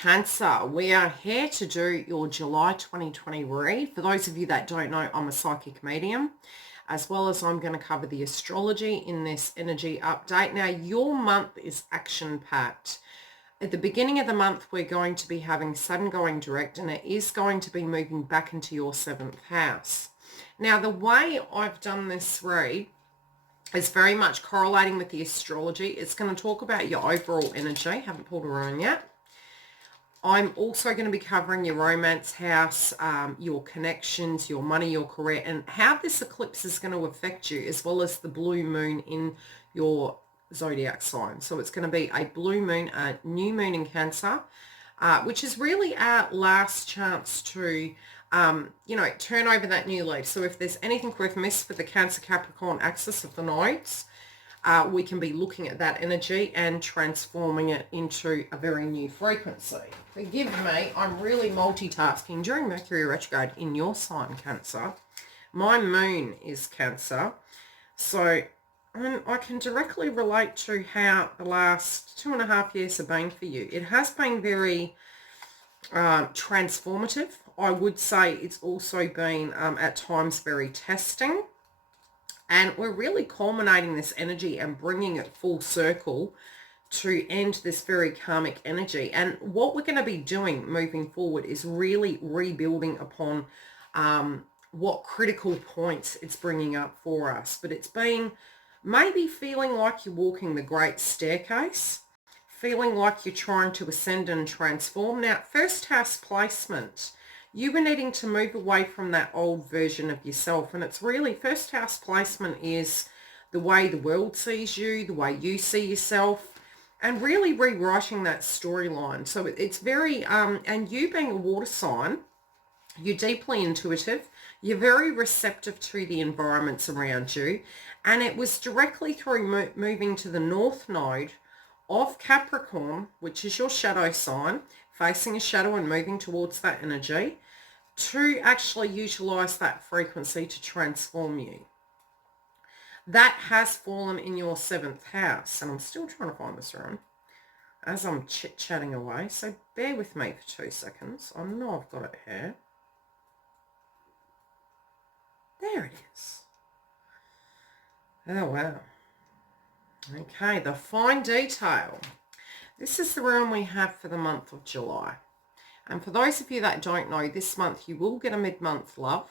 Cancer, we are here to do your July 2020 read. For those of you that don't know, I'm a psychic medium, as well as I'm going to cover the astrology in this energy update. Now, your month is action-packed. At the beginning of the month, we're going to be having Saturn going direct, and it is going to be moving back into your 7th house. Now, the way I've done this read is very much correlating with the astrology. It's going to talk about your overall energy. Haven't pulled a rune yet. I'm also going to be covering your romance house, your connections, your money, your career, and how this eclipse is going to affect you, as well as the blue moon in your zodiac sign. So it's going to be a blue moon, a new moon in Cancer, which is really our last chance to, turn over that new leaf. So if there's anything we've missed with the Cancer Capricorn axis of the nodes, we can be looking at that energy and transforming it into a very new frequency. Forgive me, I'm really multitasking. During Mercury retrograde in your sign, Cancer, my moon is Cancer. So I can directly relate to how the last 2.5 years have been for you. It has been very transformative. I would say it's also been at times very testing. And we're really culminating this energy and bringing it full circle to end this very karmic energy. And what we're going to be doing moving forward is really rebuilding upon what critical points it's bringing up for us. But it's been maybe feeling like you're walking the great staircase, feeling like you're trying to ascend and transform. Now, first house placement, you were needing to move away from that old version of yourself. And it's really, first house placement is the way the world sees you, the way you see yourself, and really rewriting that storyline. So it's very, and you being a water sign, you're deeply intuitive, you're very receptive to the environments around you. And it was directly through moving to the north node of Capricorn, which is your shadow sign, facing a shadow and moving towards that energy, to actually utilize that frequency to transform you. That has fallen in your 7th house, and I'm still trying to find this room as I'm chit-chatting away, so bear with me for 2 seconds. I know I've got it here. There it is. Oh, wow. Okay, the fine detail. This is the room we have for the month of July. And for those of you that don't know, this month you will get a mid-month love,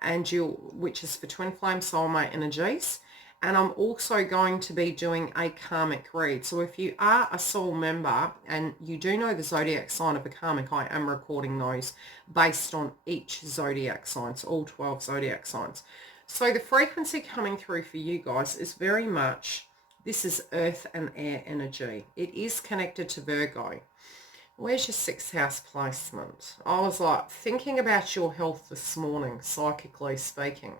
and which is for twin flame soulmate energies. And I'm also going to be doing a karmic read. So if you are a soul member and you do know the zodiac sign of a karmic, I am recording those based on each zodiac sign, so all 12 zodiac signs. So the frequency coming through for you guys is very much, this is earth and air energy. It is connected to Virgo. Where's your 6th house placement? I was like thinking about your health this morning, psychically speaking.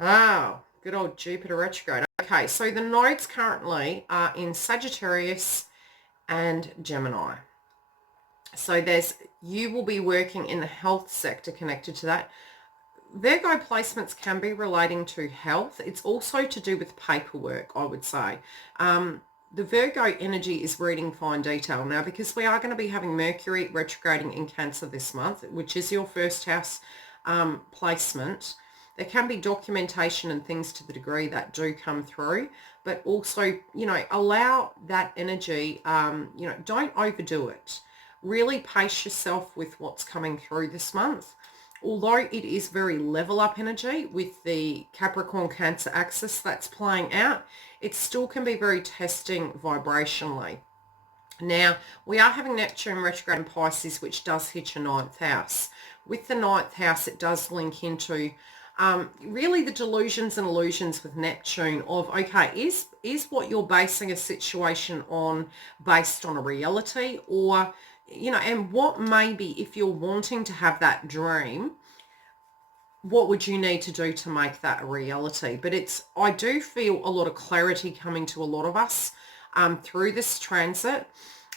Oh, good old Jupiter retrograde. Okay, so the nodes currently are in Sagittarius and Gemini. So you will be working in the health sector connected to that. Virgo placements can be relating to health. It's also to do with paperwork, I would say. The Virgo energy is reading fine detail now, because we are going to be having Mercury retrograding in Cancer this month, which is your 1st house placement. There can be documentation and things to the degree that do come through, but also, allow that energy, don't overdo it. Really pace yourself with what's coming through this month. Although it is very level up energy with the Capricorn Cancer axis that's playing out, it still can be very testing vibrationally. Now, we are having Neptune retrograde in Pisces, which does hit your 9th house. With the 9th house, it does link into really the delusions and illusions with Neptune of, okay, is what you're basing a situation on based on a reality, or and what maybe if you're wanting to have that dream, what would you need to do to make that a reality? But I do feel a lot of clarity coming to a lot of us through this transit.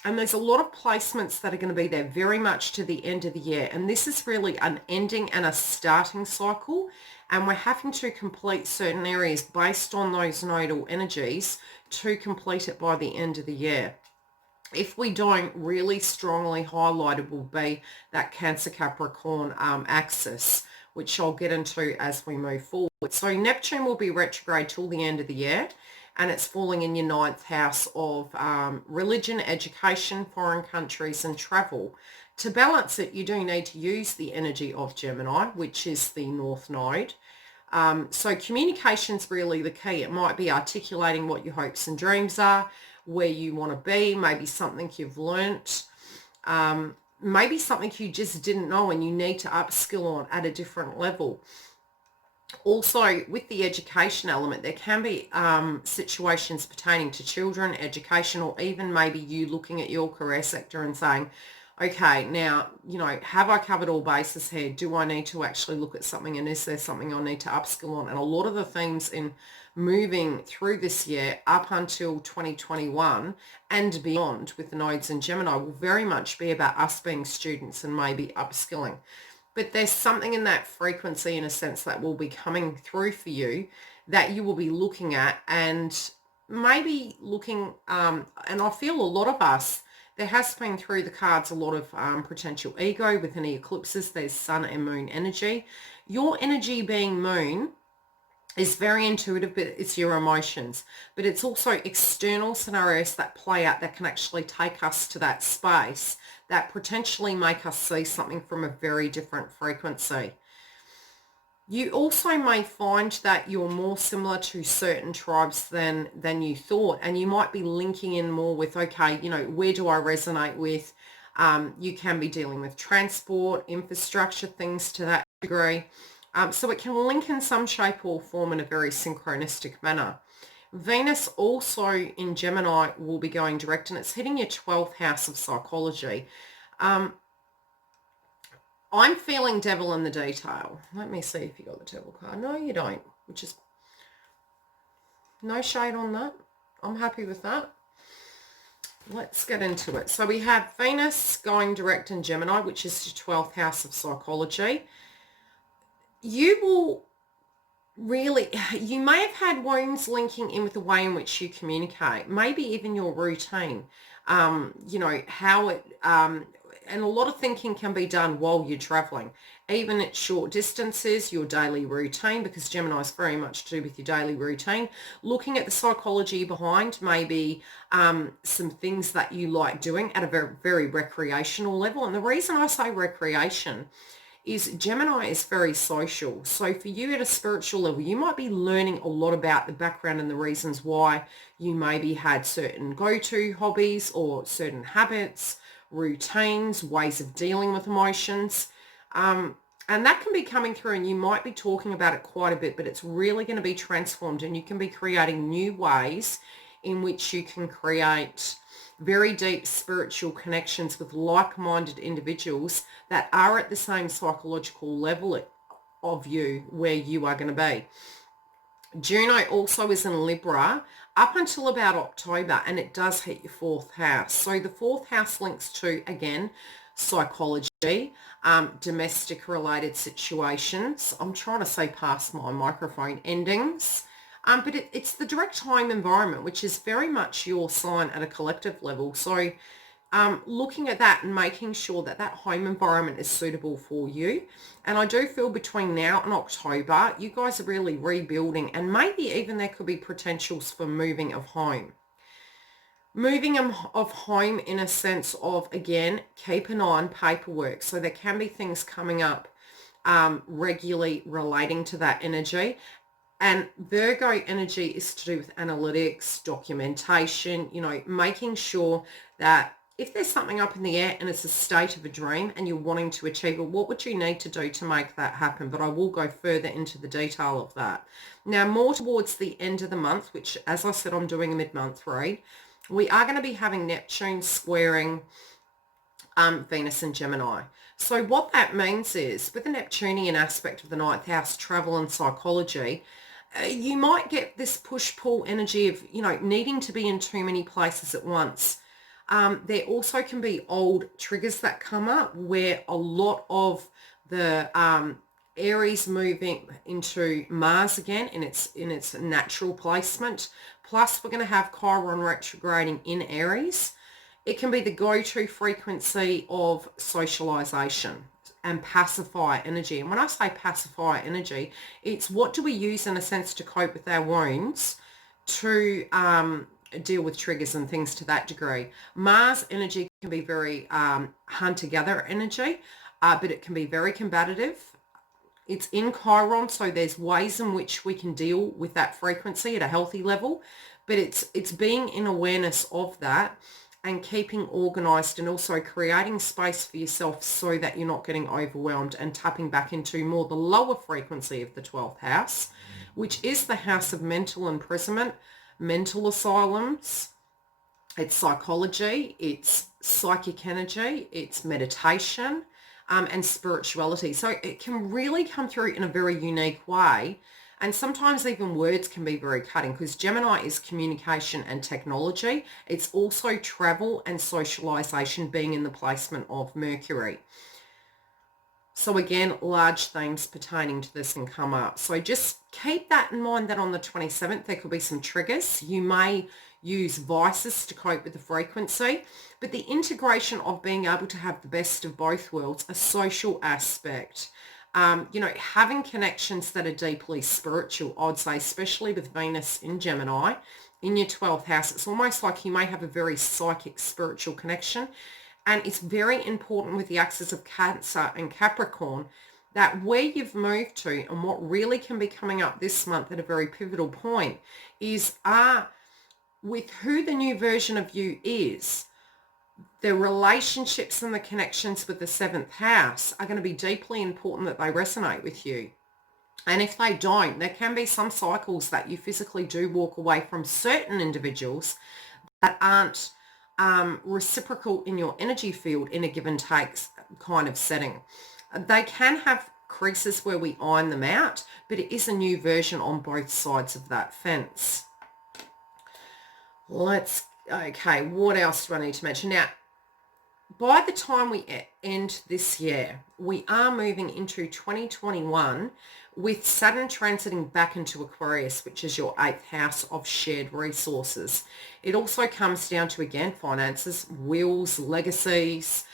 And there's a lot of placements that are going to be there very much to the end of the year. And this is really an ending and a starting cycle. And we're having to complete certain areas based on those nodal energies to complete it by the end of the year. If we don't, really strongly highlighted will be that Cancer Capricorn axis, which I'll get into as we move forward. So Neptune will be retrograde till the end of the year, and it's falling in your ninth house of religion, education, foreign countries, and travel. To balance it, you do need to use the energy of Gemini, which is the North Node. So communication's really the key. It might be articulating what your hopes and dreams are, where you want to be, maybe something you've learnt, maybe something you just didn't know and you need to upskill on at a different level. Also, with the education element, there can be situations pertaining to children, education, or even maybe you looking at your career sector and saying, okay, now, have I covered all bases here? Do I need to actually look at something, and is there something I need to upskill on? And a lot of the themes in moving through this year up until 2021 and beyond with the nodes in Gemini will very much be about us being students and maybe upskilling. But there's something in that frequency, in a sense, that will be coming through for you that you will be looking at and maybe looking, and I feel a lot of us, there has been through the cards a lot of potential ego with any eclipses. There's sun and moon energy. Your energy being moon is very intuitive, but it's your emotions. But it's also external scenarios that play out that can actually take us to that space that potentially make us see something from a very different frequency. You also may find that you're more similar to certain tribes than you thought, and you might be linking in more with, okay, where do I resonate with? You can be dealing with transport, infrastructure, things to that degree. So it can link in some shape or form in a very synchronistic manner. Venus also in Gemini will be going direct, and it's hitting your 12th house of psychology. I'm feeling devil in the detail. Let me see if you got the devil card. No, you don't, which is no shade on that. I'm happy with that. Let's get into it. So we have Venus going direct in Gemini, which is your 12th house of psychology. You will really, you may have had wounds linking in with the way in which you communicate, maybe even your routine, how it, and a lot of thinking can be done while you're traveling, even at short distances, your daily routine, because Gemini is very much to do with your daily routine. Looking at the psychology behind maybe some things that you like doing at a very, very recreational level. And the reason I say recreation is Gemini is very social. So for you at a spiritual level, you might be learning a lot about the background and the reasons why you maybe had certain go-to hobbies or certain habits, routines, ways of dealing with emotions. And that can be coming through, and you might be talking about it quite a bit, but it's really going to be transformed, and you can be creating new ways in which you can create very deep spiritual connections with like-minded individuals that are at the same psychological level of you where you are going to be. Juno also is in Libra up until about October, and it does hit your 4th house. So the 4th house links to, again, psychology, domestic related situations. I'm trying to say past my microphone, endings. But it's the direct home environment, which is very much your sign at a collective level. So looking at that and making sure that that home environment is suitable for you. And I do feel between now and October, you guys are really rebuilding, and maybe even there could be potentials for moving of home. Moving of home in a sense of, again, keep an eye on paperwork. So there can be things coming up regularly relating to that energy. And Virgo energy is to do with analytics, documentation, making sure that if there's something up in the air and it's a state of a dream and you're wanting to achieve it, what would you need to do to make that happen? But I will go further into the detail of that. Now, more towards the end of the month, which, as I said, I'm doing a mid-month read, we are going to be having Neptune squaring Venus and Gemini. So what that means is, with the Neptunian aspect of the 9th house, travel and psychology, you might get this push-pull energy of, needing to be in too many places at once. There also can be old triggers that come up where a lot of the Aries moving into Mars again in its natural placement. Plus, we're going to have Chiron retrograding in Aries. It can be the go-to frequency of socialization and pacifier energy. And when I say pacifier energy, it's what do we use in a sense to cope with our wounds, to deal with triggers and things to that degree. Mars energy can be very hunter-gatherer energy, but it can be very combative. It's in Chiron, so there's ways in which we can deal with that frequency at a healthy level, but it's being in awareness of that and keeping organized and also creating space for yourself so that you're not getting overwhelmed and tapping back into more the lower frequency of the 12th house, which is the house of mental imprisonment, mental asylums. It's psychology, it's psychic energy, it's meditation, and spirituality. So it can really come through in a very unique way. And sometimes even words can be very cutting because Gemini is communication and technology. It's also travel and socialization being in the placement of Mercury. So again, large themes pertaining to this can come up. So just keep that in mind that on the 27th, there could be some triggers. You may use vices to cope with the frequency, but the integration of being able to have the best of both worlds, a social aspect, having connections that are deeply spiritual, I'd say, especially with Venus in Gemini in your 12th house, it's almost like you may have a very psychic spiritual connection. And it's very important with the axis of Cancer and Capricorn that where you've moved to and what really can be coming up this month at a very pivotal point is with who the new version of you is, the relationships and the connections with the 7th house are going to be deeply important that they resonate with you. And if they don't, there can be some cycles that you physically do walk away from certain individuals that aren't reciprocal in your energy field in a give and take kind of setting. They can have creases where we iron them out, but it is a new version on both sides of that fence. Okay, what else do I need to mention? Now, by the time we end this year, we are moving into 2021 with Saturn transiting back into Aquarius, which is your 8th house of shared resources. It also comes down to, again, finances, wills, legacies,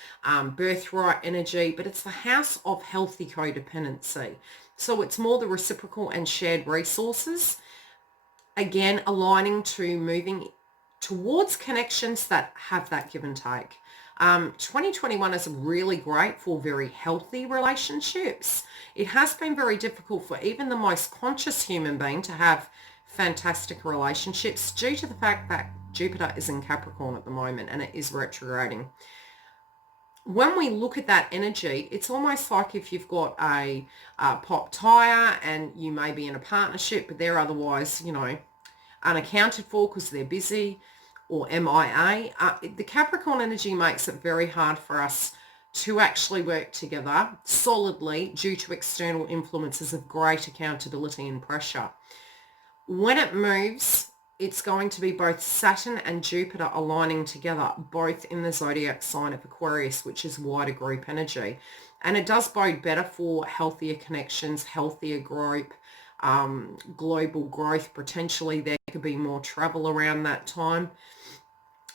birthright energy, but it's the house of healthy codependency. So it's more the reciprocal and shared resources, again, aligning to moving towards connections that have that give and take. 2021 is really great for very healthy relationships. It has been very difficult for even the most conscious human being to have fantastic relationships due to the fact that Jupiter is in Capricorn at the moment and it is retrograding. When we look at that energy, it's almost like if you've got a pop tire and you may be in a partnership, but they're otherwise, unaccounted for because they're busy or MIA. The Capricorn energy makes it very hard for us to actually work together solidly due to external influences of great accountability and pressure. When it moves, it's going to be both Saturn and Jupiter aligning together, both in the zodiac sign of Aquarius, which is wider group energy. And it does bode better for healthier connections, healthier group, global growth. Potentially there could be more travel around that time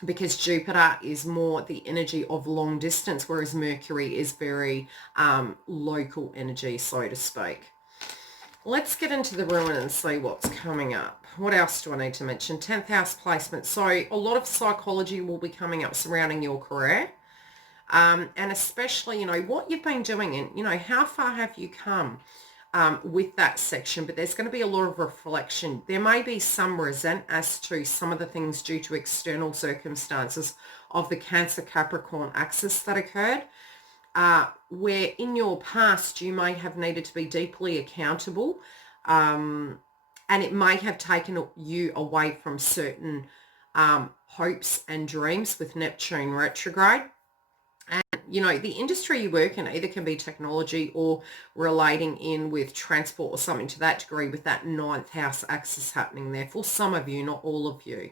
because Jupiter is more the energy of long distance, whereas Mercury is very local energy, so to speak. Let's get into the ruin and see what's coming up. What else do I need to mention? 10th house placement. So a lot of psychology will be coming up surrounding your career. And especially, what you've been doing and, how far have you come with that section. But there's going to be a lot of reflection. There may be some resent as to some of the things due to external circumstances of the Cancer Capricorn axis that occurred. Where in your past you may have needed to be deeply accountable and it may have taken you away from certain hopes and dreams with Neptune retrograde. And, the industry you work in either can be technology or relating in with transport or something to that degree with that 9th house axis happening there for some of you, not all of you.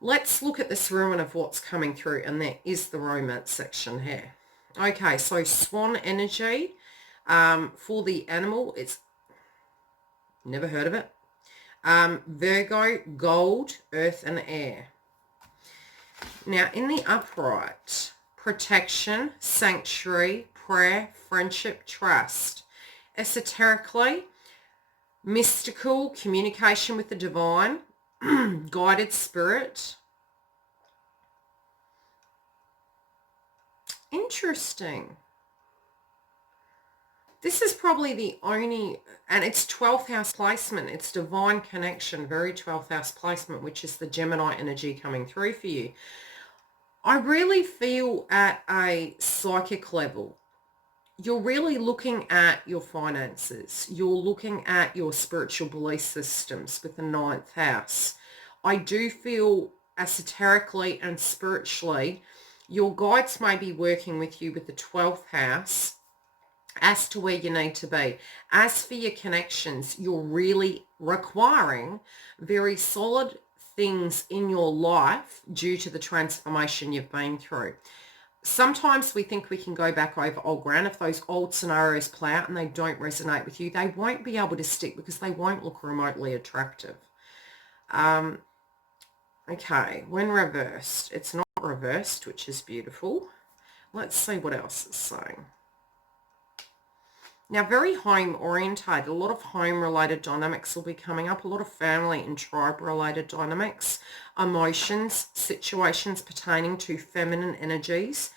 Let's look at this ruin of what's coming through, and there is the romance section here. Okay, so swan energy for the animal, it's never heard of it. Virgo, gold, earth and air. Now, in the upright, protection, sanctuary, prayer, friendship, trust. Esoterically, mystical, communication with the divine, guided spirit. Interesting. This is probably the only, and it's 12th house placement. It's divine connection, very 12th house placement, which is the Gemini energy coming through for you. I really feel at a psychic level, you're really looking at your finances. You're looking at your spiritual belief systems with the 9th house. I do feel esoterically and spiritually, your guides may be working with you with the 12th house as to where you need to be. As for your connections, you're really requiring very solid things in your life due to the transformation you've been through. Sometimes we think we can go back over old ground. If those old scenarios play out and they don't resonate with you, they won't be able to stick because they won't look remotely attractive. Okay, when reversed, it's not reversed, which is beautiful. Let's see what else it's saying. Now, very home orientated, a lot of home related dynamics will be coming up, a lot of family and tribe related dynamics, emotions, situations pertaining to feminine energies.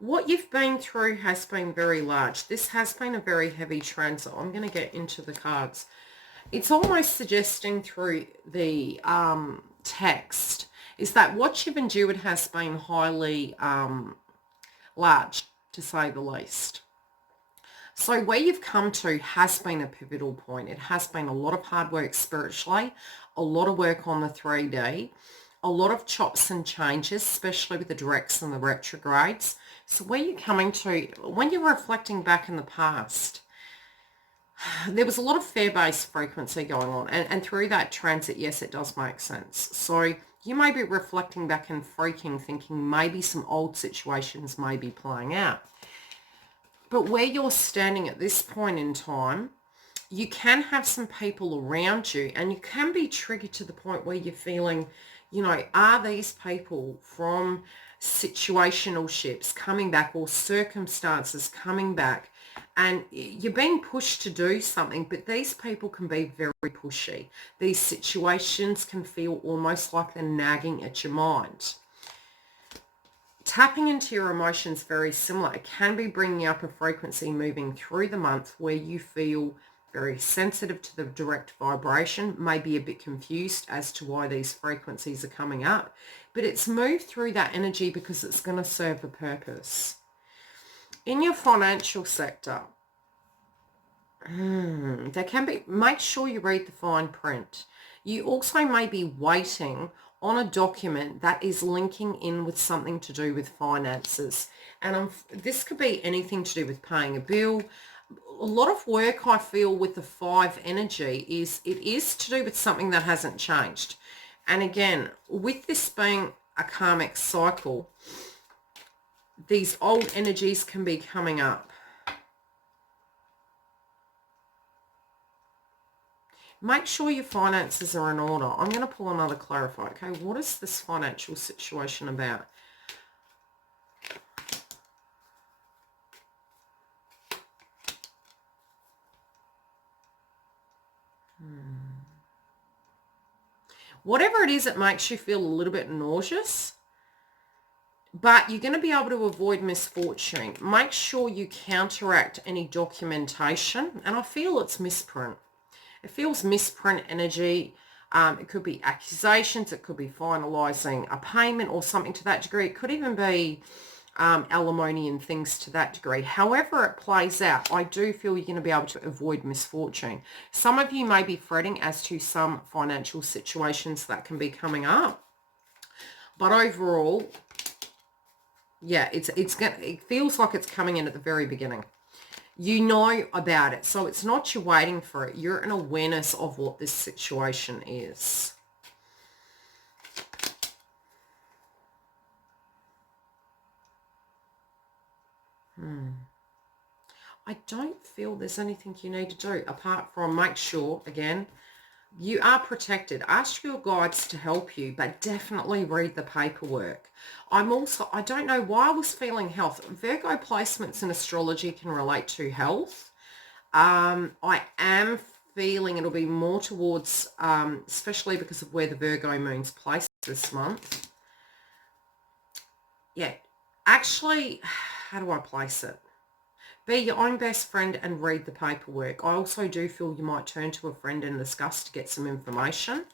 What you've been through has been very large. This has been a very heavy transit. I'm going to get into the cards. It's almost suggesting through the text is that what you've endured has been highly large, to say the least. So where you've come to has been a pivotal point. It has been a lot of hard work spiritually, a lot of work on the 3D, a lot of chops and changes, especially with the directs and the retrogrades. So where you're coming to, when you're reflecting back in the past, there was a lot of fear-based frequency going on. And through that transit, yes, it does make sense. So you may be reflecting back and freaking, thinking maybe some old situations may be playing out. But where you're standing at this point in time, you can have some people around you and you can be triggered to the point where you're feeling, you know, are these people from situational ships coming back or circumstances coming back, and you're being pushed to do something, but these people can be very pushy. These situations can feel almost like they're nagging at your mind. Tapping into your emotions, very similar. It can be bringing up a frequency moving through the month where you feel very sensitive to the direct vibration, maybe a bit confused as to why these frequencies are coming up, but it's moved through that energy because it's going to serve a purpose. In your financial sector, there can be, make sure you read the fine print. You also may be waiting on a document that is linking in with something to do with finances. And this could be anything to do with paying a bill. A lot of work I feel with the 5 energy is it is to do with something that hasn't changed. And again, with this being a karmic cycle, these old energies can be coming up. Make sure your finances are in order. I'm going to pull another clarify. Okay, what is this financial situation about? Whatever it is, it makes you feel a little bit nauseous, but you're going to be able to avoid misfortune. Make sure you counteract any documentation, and I feel it's misprint. It feels misprint energy. It could be accusations. It could be finalising a payment or something to that degree. It could even be alimony and things to that degree. However it plays out, I do feel you're going to be able to avoid misfortune. Some of you may be fretting as to some financial situations that can be coming up. But overall, yeah, it feels like it's coming in at the very beginning. You know about it. So it's not you're waiting for it. You're in awareness of what this situation is. I don't feel there's anything you need to do apart from make sure, again, you are protected. Ask your guides to help you, but definitely read the paperwork. I don't know why I was feeling health. Virgo placements in astrology can relate to health. I am feeling it'll be more towards, especially because of where the Virgo moon's placed this month. Yeah, actually, how do I place it? Be your own best friend and read the paperwork. I also do feel you might turn to a friend and discuss to get some information.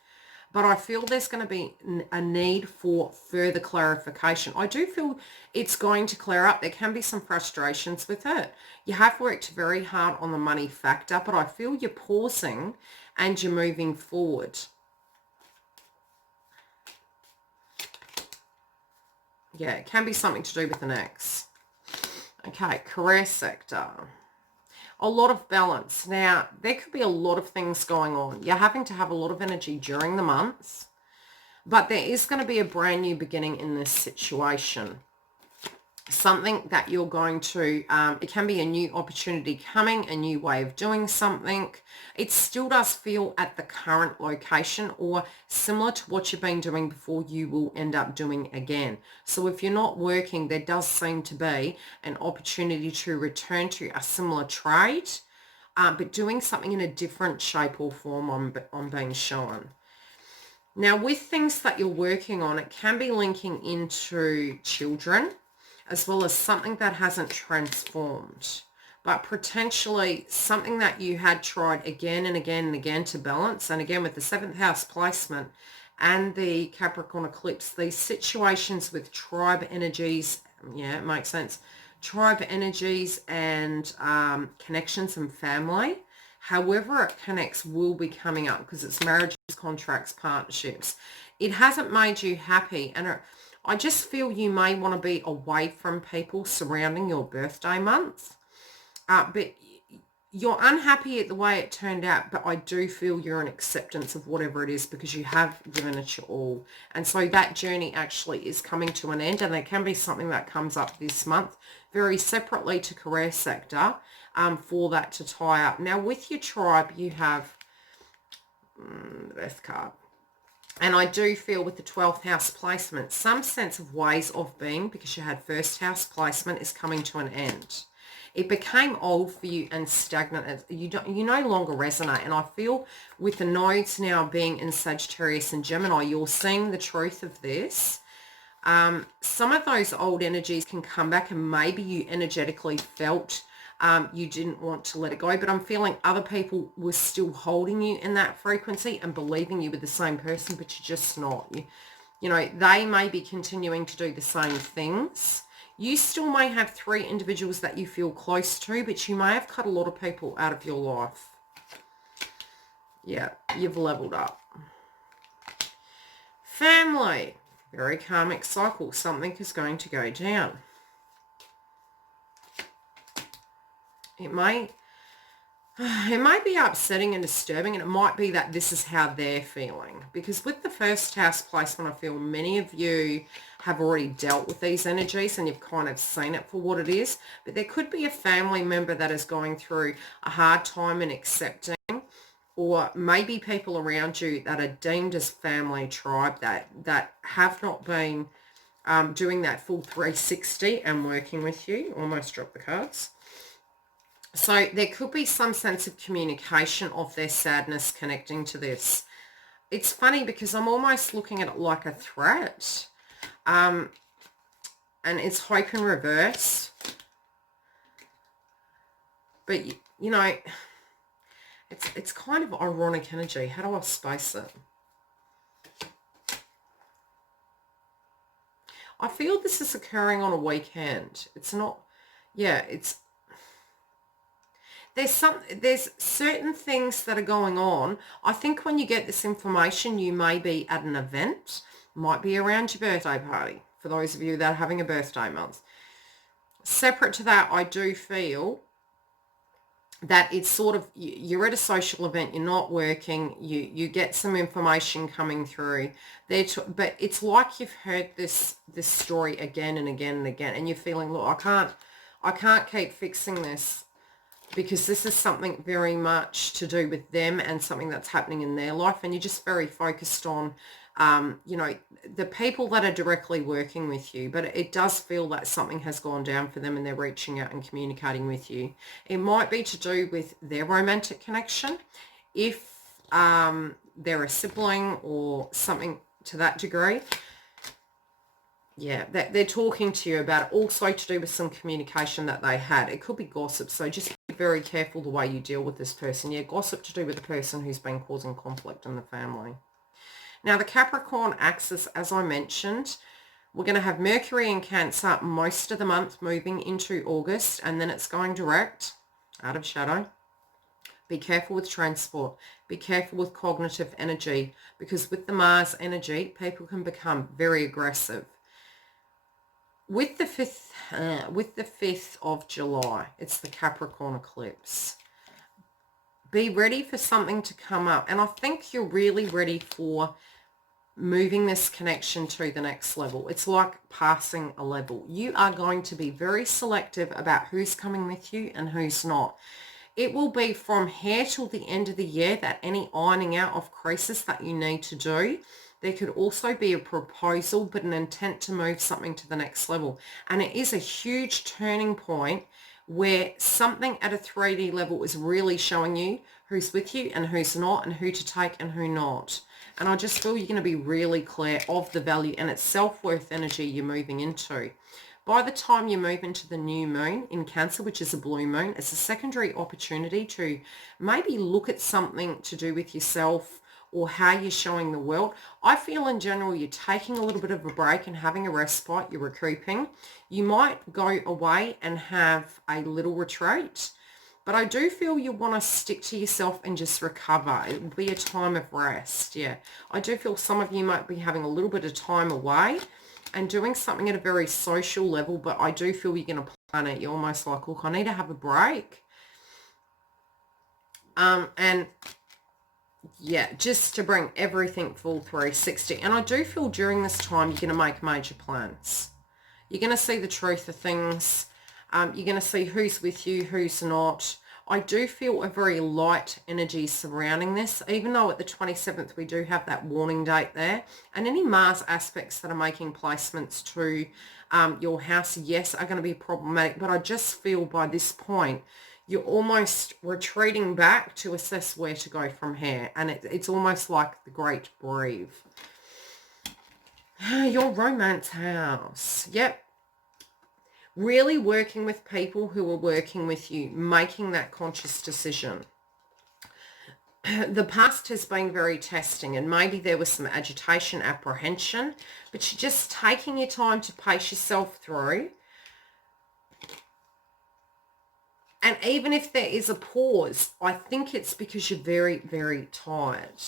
But I feel there's going to be a need for further clarification. I do feel it's going to clear up. There can be some frustrations with it. You have worked very hard on the money factor, but I feel you're pausing and you're moving forward. Yeah, it can be something to do with an ex. Okay, career sector. A lot of balance. Now, there could be a lot of things going on. You're having to have a lot of energy during the months, but there is going to be a brand new beginning in this situation. Something that you're going to, it can be a new opportunity coming, a new way of doing something. It still does feel at the current location or similar to what you've been doing before you will end up doing again. So if you're not working, there does seem to be an opportunity to return to a similar trade, but doing something in a different shape or form on being shown. Now, with things that you're working on, it can be linking into children, as well as something that hasn't transformed, but potentially something that you had tried again and again and again to balance. And again, with the 7th house placement and the Capricorn Eclipse, these situations with tribe energies, yeah, it makes sense, tribe energies and connections and family, however it connects will be coming up because it's marriages, contracts, partnerships. It hasn't made you happy, and I just feel you may want to be away from people surrounding your birthday month, but you're unhappy at the way it turned out, but I do feel you're in acceptance of whatever it is because you have given it your all. And so that journey actually is coming to an end, and there can be something that comes up this month very separately to career sector for that to tie up. Now, with your tribe, you have the Death card. And I do feel with the 12th house placement, some sense of ways of being, because you had 1st house placement, is coming to an end. It became old for you and stagnant. You no longer resonate. And I feel with the nodes now being in Sagittarius and Gemini, you're seeing the truth of this. Some of those old energies can come back, and maybe you energetically felt you didn't want to let it go, but I'm feeling other people were still holding you in that frequency and believing you were the same person, but you're just not. You know, they may be continuing to do the same things. You still may have 3 individuals that you feel close to, but you may have cut a lot of people out of your life. Yeah, you've leveled up. Family, very karmic cycle. Something is going to go down. It may be upsetting and disturbing, and it might be that this is how they're feeling. Because with the 1st house placement, I feel many of you have already dealt with these energies and you've kind of seen it for what it is. But there could be a family member that is going through a hard time in accepting, or maybe people around you that are deemed as family tribe that have not been doing that full 360 and working with you. Almost dropped the cards. So there could be some sense of communication of their sadness connecting to this. It's funny because I'm almost looking at it like a threat. And it's hope in reverse. But, you know, it's kind of ironic energy. How do I space it? I feel this is occurring on a weekend. It's not, yeah, it's... There's certain things that are going on. I think when you get this information, you may be at an event, might be around your birthday party, for those of you that are having a birthday month. Separate to that, I do feel that it's sort of, you're at a social event, you're not working, you get some information coming through there, but it's like you've heard this story again and again and again, and you're feeling, look, I can't keep fixing this, because this is something very much to do with them and something that's happening in their life, and you're just very focused on, you know, the people that are directly working with you. But it does feel that something has gone down for them and they're reaching out and communicating with you. It might be to do with their romantic connection, if they're a sibling or something to that degree. Yeah, that they're talking to you about it. Also to do with some communication that they had. It could be gossip, so just be very careful the way you deal with this person. Yeah, gossip to do with the person who's been causing conflict in the family. Now, the Capricorn axis, as I mentioned, we're going to have Mercury in Cancer most of the month, moving into August, and then it's going direct out of shadow. Be careful with transport. Be careful with cognitive energy, because with the Mars energy, people can become very aggressive. With the 5th of July, it's the Capricorn Eclipse. Be ready for something to come up. And I think you're really ready for moving this connection to the next level. It's like passing a level. You are going to be very selective about who's coming with you and who's not. It will be from here till the end of the year that any ironing out of creases that you need to do. There could also be a proposal, but an intent to move something to the next level. And it is a huge turning point where something at a 3D level is really showing you who's with you and who's not, and who to take and who not. And I just feel you're going to be really clear of the value, and it's self-worth energy you're moving into. By the time you move into the new moon in Cancer, which is a blue moon, it's a secondary opportunity to maybe look at something to do with yourself or how you're showing the world. I feel in general you're taking a little bit of a break and having a respite, you're recouping. You might go away and have a little retreat, but I do feel you want to stick to yourself and just recover. It will be a time of rest, yeah. I do feel some of you might be having a little bit of time away and doing something at a very social level, but I do feel you're going to plan it. You're almost like, look, I need to have a break. And yeah, just to bring everything full 360. And I do feel during this time you're going to make major plans. You're going to see the truth of things. You're going to see who's with you, who's not. I do feel a very light energy surrounding this, even though at the 27th we do have that warning date there. And any Mars aspects that are making placements to your house, yes, are going to be problematic. But I just feel by this point, you're almost retreating back to assess where to go from here. And it's almost like the great breathe. Your romance house. Yep. Really working with people who are working with you, making that conscious decision. The past has been very testing, and maybe there was some agitation, apprehension, but you're just taking your time to pace yourself through. And even if there is a pause, I think it's because you're very, very tired.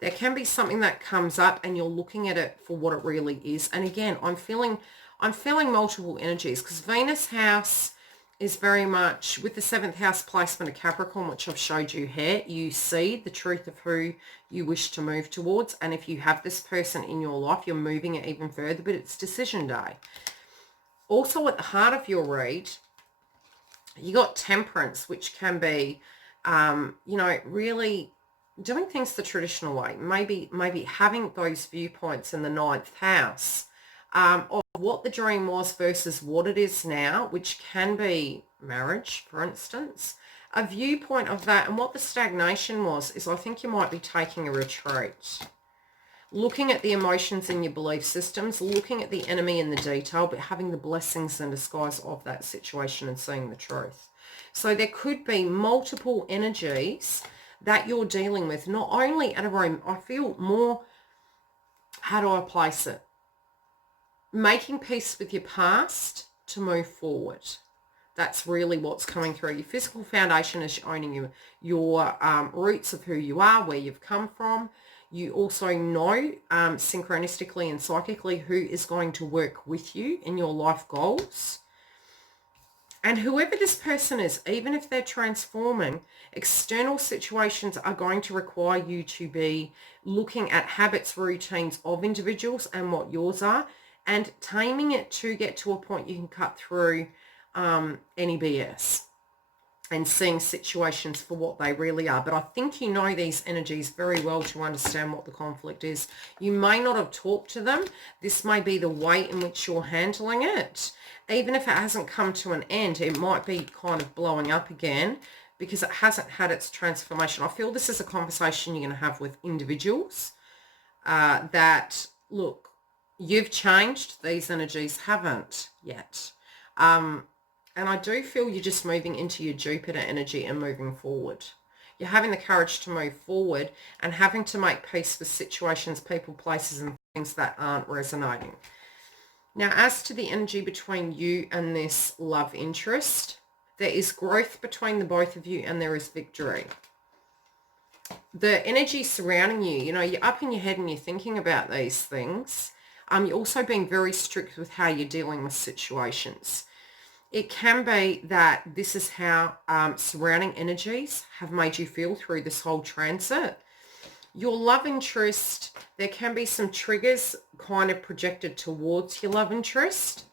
There can be something that comes up and you're looking at it for what it really is. And again, I'm feeling multiple energies, because Venus house is very much with the 7th house placement of Capricorn, which I've showed you here. You see the truth of who you wish to move towards. And if you have this person in your life, you're moving it even further, but it's decision day. Also at the heart of your read, you got Temperance, which can be, you know, really doing things the traditional way. Maybe having those viewpoints in the 9th house of what the dream was versus what it is now, which can be marriage, for instance. A viewpoint of that, and what the stagnation was is I think you might be taking a retreat. Looking at the emotions in your belief systems, looking at the enemy in the detail, but having the blessings in disguise of that situation and seeing the truth. So there could be multiple energies that you're dealing with, not only at a room. I feel more, how do I place it? Making peace with your past to move forward. That's really what's coming through. Your physical foundation is owning your roots of who you are, where you've come from. You also know synchronistically and psychically who is going to work with you in your life goals. And whoever this person is, even if they're transforming, external situations are going to require you to be looking at habits, routines of individuals and what yours are, and taming it to get to a point you can cut through any BS and seeing situations for what they really are. But I think you know these energies very well to understand what the conflict is. You may not have talked to them. This may be the way in which you're handling it. Even if it hasn't come to an end, it might be kind of blowing up again because it hasn't had its transformation. I feel this is a conversation you're going to have with individuals that, look, you've changed, these energies haven't yet. And I do feel you're just moving into your Jupiter energy and moving forward. You're having the courage to move forward and having to make peace with situations, people, places, and things that aren't resonating. Now, as to the energy between you and this love interest, there is growth between the both of you and there is victory. The energy surrounding you, you know, you're up in your head and you're thinking about these things. You're also being very strict with how you're dealing with situations. It can be that this is how surrounding energies have made you feel through this whole transit. Your love interest, there can be some triggers kind of projected towards your love interest.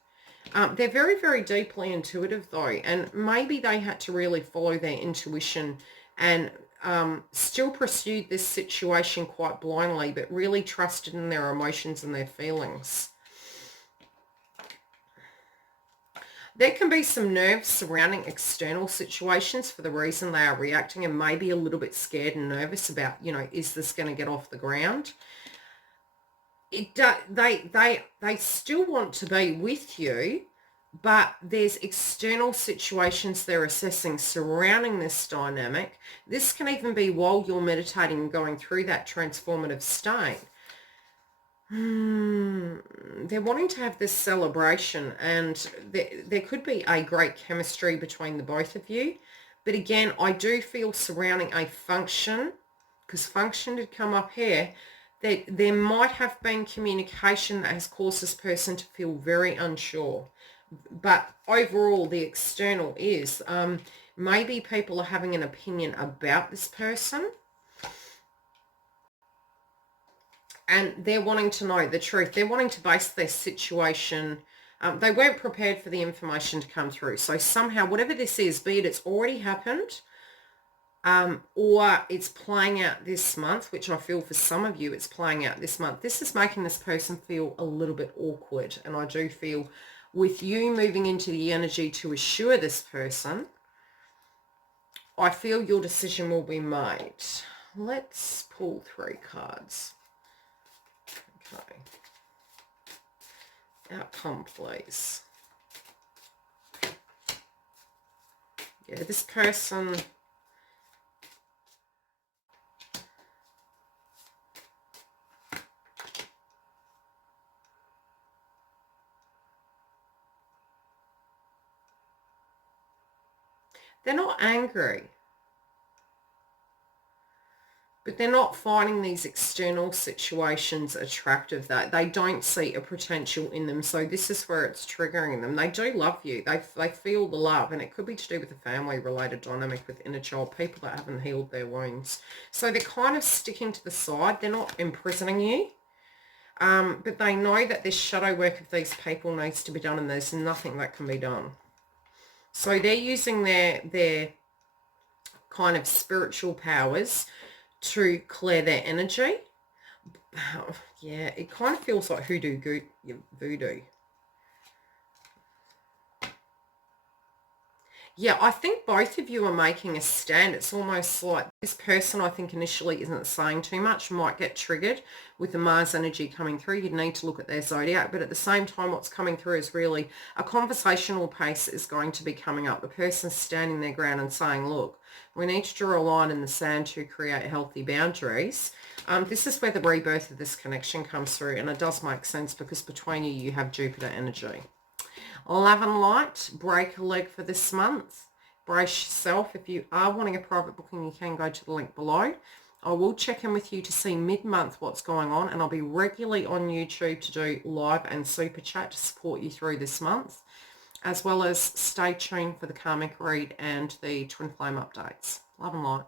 They're very, very deeply intuitive though, and maybe they had to really follow their intuition and still pursued this situation quite blindly, but really trusted in their emotions and their feelings. There can be some nerves surrounding external situations for the reason they are reacting and maybe a little bit scared and nervous about, you know, is this going to get off the ground? They still want to be with you, but there's external situations they're assessing surrounding this dynamic. This can even be while you're meditating and going through that transformative state. They're wanting to have this celebration, and there could be a great chemistry between the both of you. But again, I do feel surrounding a function, because function did come up here, that there might have been communication that has caused this person to feel very unsure. But overall, the external is maybe people are having an opinion about this person. And they're wanting to know the truth. They're wanting to base their situation. They weren't prepared for the information to come through. So somehow, whatever this is, be it it's already happened or it's playing out this month, which I feel for some of you, it's playing out this month. This is making this person feel a little bit awkward. And I do feel with you moving into the energy to assure this person, I feel your decision will be made. Let's pull 3 cards. Okay. Outcome, please. Yeah, this person, they're not angry, but they're not finding these external situations attractive. That they don't see a potential in them. So this is where it's triggering them. They do love you. They feel the love, and it could be to do with a family-related dynamic with inner child, people that haven't healed their wounds. So they're kind of sticking to the side. They're not imprisoning you, but they know that this shadow work of these people needs to be done, and there's nothing that can be done. So they're using their kind of spiritual powers to clear their energy. Yeah, it kind of feels like voodoo. Yeah, I think both of you are making a stand. It's almost like this person, I think initially isn't saying too much, might get triggered with the Mars energy coming through. You'd need to look at their zodiac, but at the same time, what's coming through is really a conversational pace is going to be coming up. The person's standing their ground and saying, look, we need to draw a line in the sand to create healthy boundaries. This is where the rebirth of this connection comes through, and it does make sense because between you have Jupiter energy. Love and light, break a leg for this month. Brace yourself. If you are wanting a private booking, you can go to the link below. I will check in with you to see mid-month what's going on, and I'll be regularly on YouTube to do live and super chat to support you through this month, as well as stay tuned for the karmic read and the twin flame updates. Love and light.